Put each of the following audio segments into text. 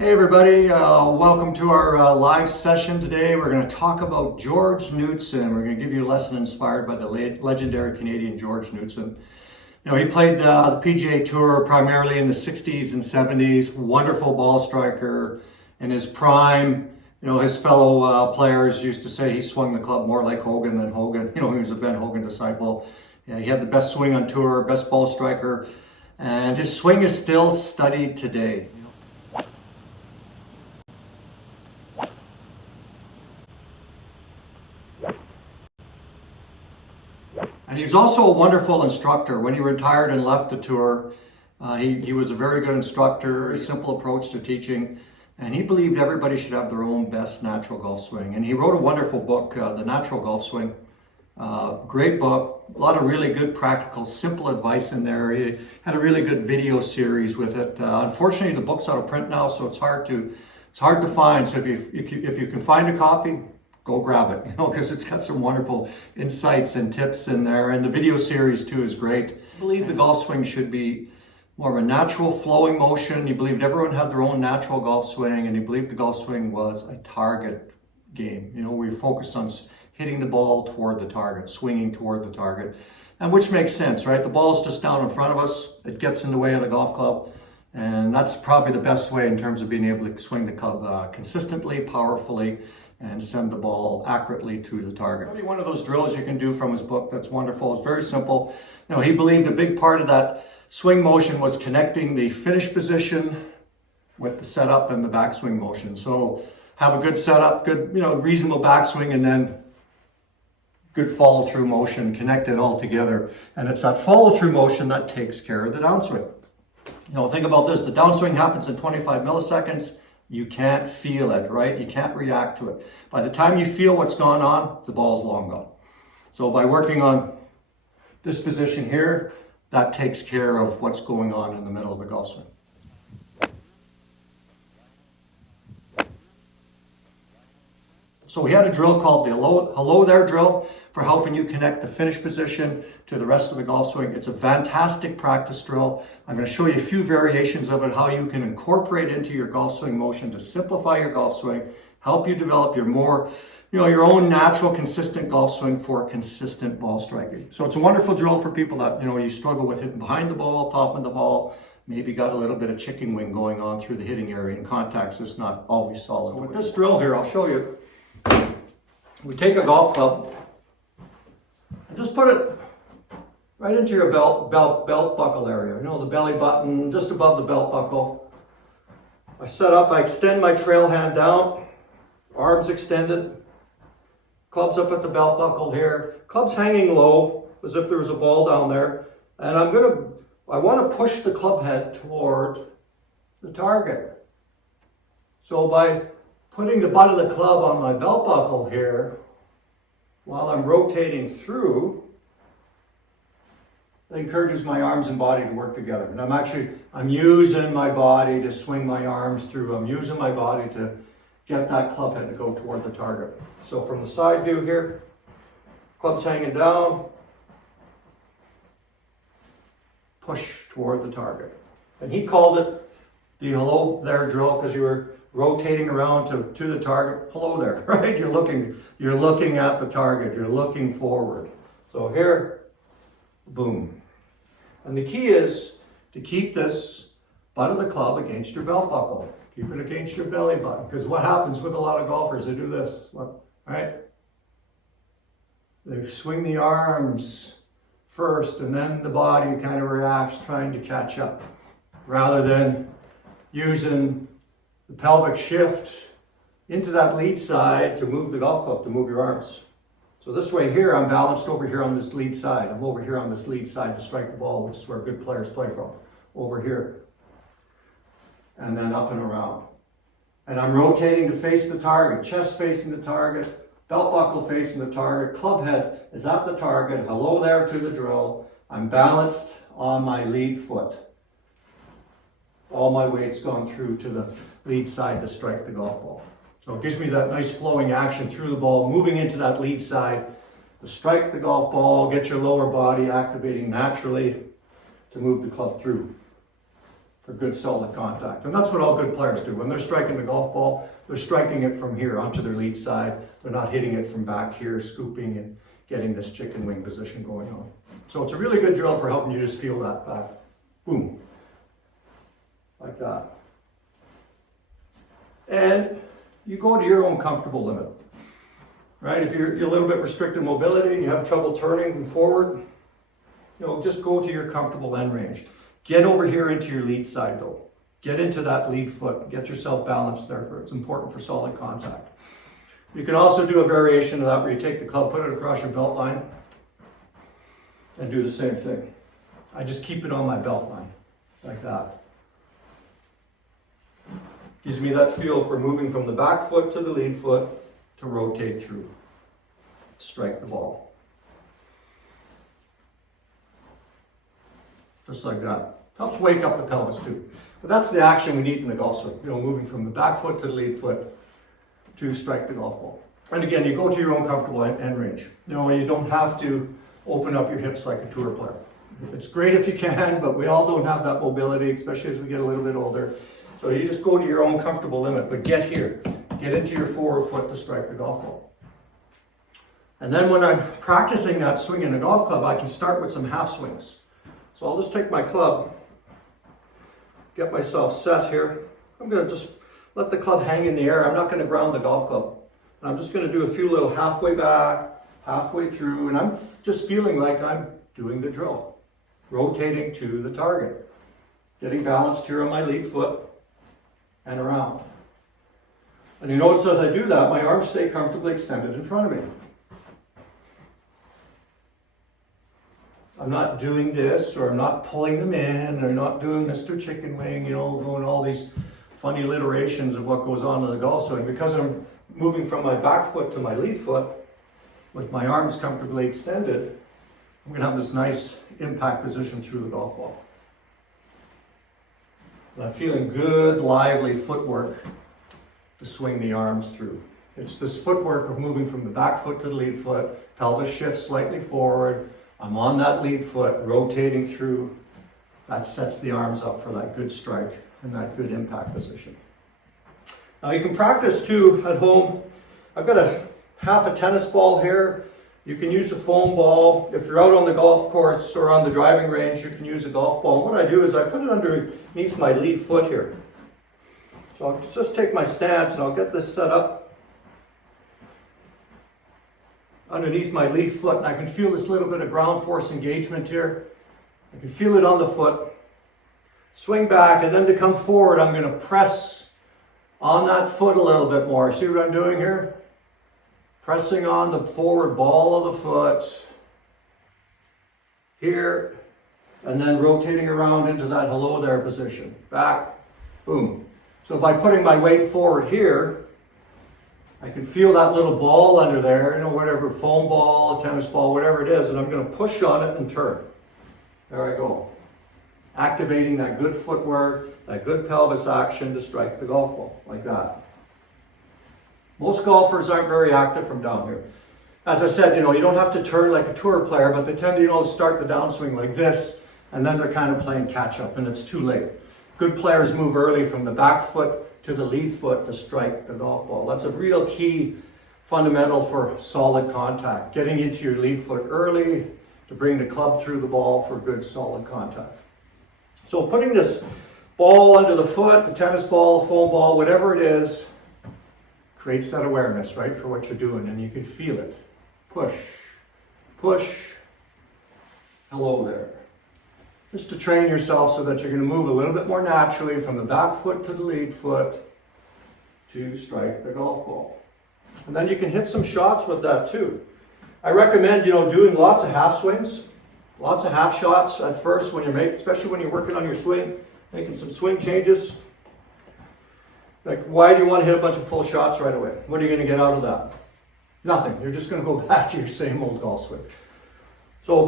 Hey everybody, welcome to our live session today. We're going to talk about George Knudson. We're going to give you a lesson inspired by the legendary Canadian George Knudson. You know, he played the PGA Tour primarily in the 60s and 70s. Wonderful ball striker. In his prime, you know, his fellow players used to say he swung the club more like Hogan than Hogan. You know, he was a Ben Hogan disciple. Yeah, he had the best swing on tour, best ball striker, and his swing is still studied today. And he's also a wonderful instructor. When he retired and left the tour, he was a very good instructor, a simple approach to teaching, and he believed everybody should have their own best natural golf swing. And he wrote a wonderful book, The Natural Golf Swing. Great book, a lot of really good practical, simple advice in there. He had a really good video series with it. Unfortunately, the book's out of print now, so it's hard to find. So if you can find a copy, go grab it, you know, because it's got some wonderful insights and tips in there. And the video series too is great. I believe the golf swing should be more of a natural flowing motion. He believed everyone had their own natural golf swing, and he believed the golf swing was a target game. You know, we focused on hitting the ball toward the target, swinging toward the target, and which makes sense, right? The ball's just down in front of us. It gets in the way of the golf club. And that's probably the best way in terms of being able to swing the club consistently, powerfully, and send the ball accurately to the target. Probably one of those drills you can do from his book that's wonderful. It's very simple. You know, he believed a big part of that swing motion was connecting the finish position with the setup and the backswing motion. So have a good setup, good, you know, reasonable backswing, and then good follow-through motion, connect it all together. And it's that follow-through motion that takes care of the downswing. You know, think about this. The downswing happens in 25 milliseconds. You can't feel it, right? You can't react to it. By the time you feel what's gone on, the ball's long gone. So by working on this position here, that takes care of what's going on in the middle of the golf swing. So we had a drill called the Hello There drill for helping you connect the finish position to the rest of the golf swing. It's a fantastic practice drill. I'm going to show you a few variations of it, how you can incorporate into your golf swing motion to simplify your golf swing, help you develop your your own natural, consistent golf swing for consistent ball striking. So it's a wonderful drill for people that, you know, you struggle with hitting behind the ball, top of the ball, maybe got a little bit of chicken wing going on through the hitting area, and contact's just not always solid. So with this drill here, I'll show you. We take a golf club and just put it right into your belt buckle area. You know, the belly button, just above the belt buckle. I set up, I extend my trail hand down, arms extended, club's up at the belt buckle here, club's hanging low as if there was a ball down there, and I want to push the club head toward the target. So by putting the butt of the club on my belt buckle here, while I'm rotating through, it encourages my arms and body to work together. And I'm using my body to swing my arms through. I'm using my body to get that club head to go toward the target. So from the side view here, club's hanging down, push toward the target. And he called it the Hello There drill because you were rotating around to the target. Hello there, right? You're looking at the target. You're looking forward. So here, boom. And the key is to keep this butt of the club against your belt buckle. Keep it against your belly button. Because what happens with a lot of golfers, they do this, right? They swing the arms first, and then the body kind of reacts, trying to catch up, rather than using the pelvic shift into that lead side to move the golf club, to move your arms. So this way here, I'm balanced over here on this lead side. I'm over here on this lead side to strike the ball, which is where good players play from, over here. And then up and around. And I'm rotating to face the target, chest facing the target, belt buckle facing the target, club head is at the target, hello there to the drill. I'm balanced on my lead foot. All my weight's gone through to the lead side to strike the golf ball. So it gives me that nice flowing action through the ball, moving into that lead side to strike the golf ball, get your lower body activating naturally to move the club through. for good solid contact. And that's what all good players do. When they're striking the golf ball, they're striking it from here onto their lead side. They're not hitting it from back here, scooping and getting this chicken wing position going on. So it's a really good drill for helping you just feel that back. Boom. Like that. And you go to your own comfortable limit. Right? If you're a little bit restricted mobility and you have trouble turning forward, just go to your comfortable end range. Get over here into your lead side though. Get into that lead foot. Get yourself balanced there. It's important for solid contact. You can also do a variation of that where you take the club, put it across your belt line, and do the same thing. I just keep it on my belt line, like that. Gives me that feel for moving from the back foot to the lead foot to rotate through, strike the ball. Just like that. Helps wake up the pelvis too. But that's the action we need in the golf swing. Moving from the back foot to the lead foot to strike the golf ball. And again, you go to your own comfortable end range. You don't have to open up your hips like a tour player. It's great if you can, but we all don't have that mobility, especially as we get a little bit older. So you just go to your own comfortable limit, but get here. Get into your forward foot to strike the golf ball. And then when I'm practicing that swing in a golf club, I can start with some half swings. So I'll just take my club, get myself set here. I'm going to just let the club hang in the air. I'm not going to ground the golf club. And I'm just going to do a few little halfway back, halfway through, and I'm just feeling like I'm doing the drill. Rotating to the target. Getting balanced here on my lead foot and around. And you notice as I do that, my arms stay comfortably extended in front of me. I'm not doing this, or I'm not pulling them in, or not doing Mr. Chicken Wing, going all these funny alliterations of what goes on in the golf swing. Because I'm moving from my back foot to my lead foot, with my arms comfortably extended, I'm going to have this nice impact position through the golf ball. And I'm feeling good, lively footwork to swing the arms through. It's this footwork of moving from the back foot to the lead foot, pelvis shifts slightly forward, I'm on that lead foot, rotating through. That sets the arms up for that good strike and that good impact position. Now you can practice too at home. I've got half a tennis ball here. You can use a foam ball. If you're out on the golf course or on the driving range, you can use a golf ball. And what I do is I put it underneath my lead foot here. So I'll just take my stance and I'll get this set up underneath my lead foot, and I can feel this little bit of ground force engagement here. I can feel it on the foot. Swing back, and then to come forward, I'm going to press on that foot a little bit more. See what I'm doing here? Pressing on the forward ball of the foot here, and then rotating around into that hello there position. Back, boom. So by putting my weight forward here, I can feel that little ball under there, whatever, foam ball, tennis ball, whatever it is, and I'm going to push on it and turn. There I go. Activating that good footwork, that good pelvis action to strike the golf ball, like that. Most golfers aren't very active from down here. As I said, you don't have to turn like a tour player, but they tend to, start the downswing like this, and then they're kind of playing catch up, and it's too late. Good players move early from the back foot to the lead foot to strike the golf ball. That's a real key fundamental for solid contact. Getting into your lead foot early to bring the club through the ball for good solid contact. So putting this ball under the foot, the tennis ball, foam ball, whatever it is, creates that awareness, right, for what you're doing, and you can feel it. Push, push, hello there. Just to train yourself so that you're going to move a little bit more naturally from the back foot to the lead foot to strike the golf ball. And then you can hit some shots with that too. I recommend, doing lots of half swings, lots of half shots at first when especially when you're working on your swing, making some swing changes. Like, why do you want to hit a bunch of full shots right away? What are you going to get out of that? Nothing. You're just going to go back to your same old golf swing. So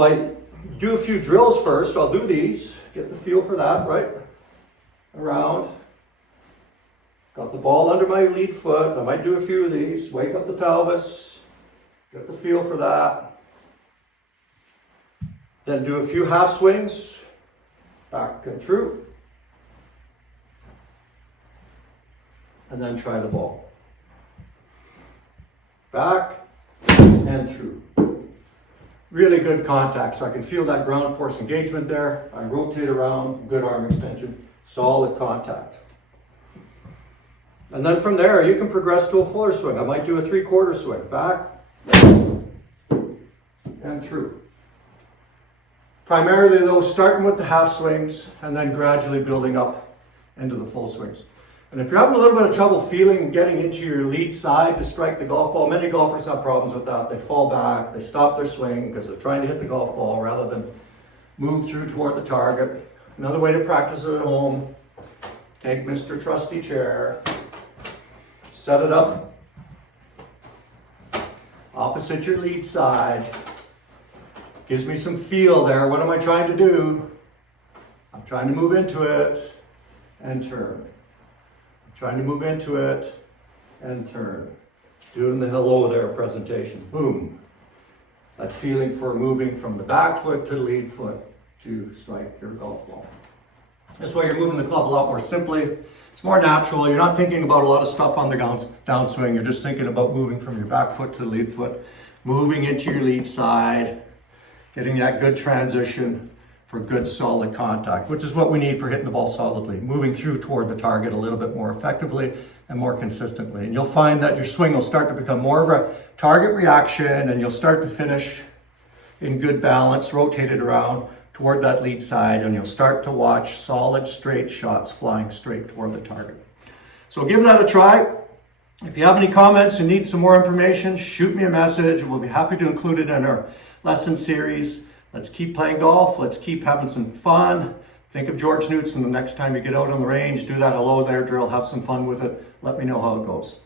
do a few drills first. I'll do these, get the feel for that, right? Around. Got the ball under my lead foot. I might do a few of these. Wake up the pelvis. Get the feel for that. Then do a few half swings. Back and through. and then try the ball. Back and through. Really good contact, so I can feel that ground force engagement there. I rotate around, good arm extension, solid contact. And then from there, you can progress to a fuller swing. I might do a 3/4 swing. Back and through. Primarily though, starting with the half swings and then gradually building up into the full swings. And if you're having a little bit of trouble feeling getting into your lead side to strike the golf ball, many golfers have problems with that. They fall back, they stop their swing because they're trying to hit the golf ball rather than move through toward the target. Another way to practice it at home, take Mr. Trusty chair, set it up opposite your lead side. Gives me some feel there. What am I trying to do? I'm trying to move into it and turn. Trying to move into it and turn. Doing the hello there presentation. Boom. That feeling for moving from the back foot to the lead foot to strike your golf ball. This way you're moving the club a lot more simply. It's more natural. You're not thinking about a lot of stuff on the downswing. You're just thinking about moving from your back foot to the lead foot, moving into your lead side, getting that good transition for good solid contact, which is what we need for hitting the ball solidly, moving through toward the target a little bit more effectively and more consistently. And you'll find that your swing will start to become more of a target reaction and you'll start to finish in good balance, rotated around toward that lead side, and you'll start to watch solid straight shots flying straight toward the target. So give that a try. If you have any comments and need some more information, shoot me a message. We'll be happy to include it in our lesson series. Let's keep playing golf. Let's keep having some fun. Think of George Knudson the next time you get out on the range. Do that hello there drill. Have some fun with it. Let me know how it goes.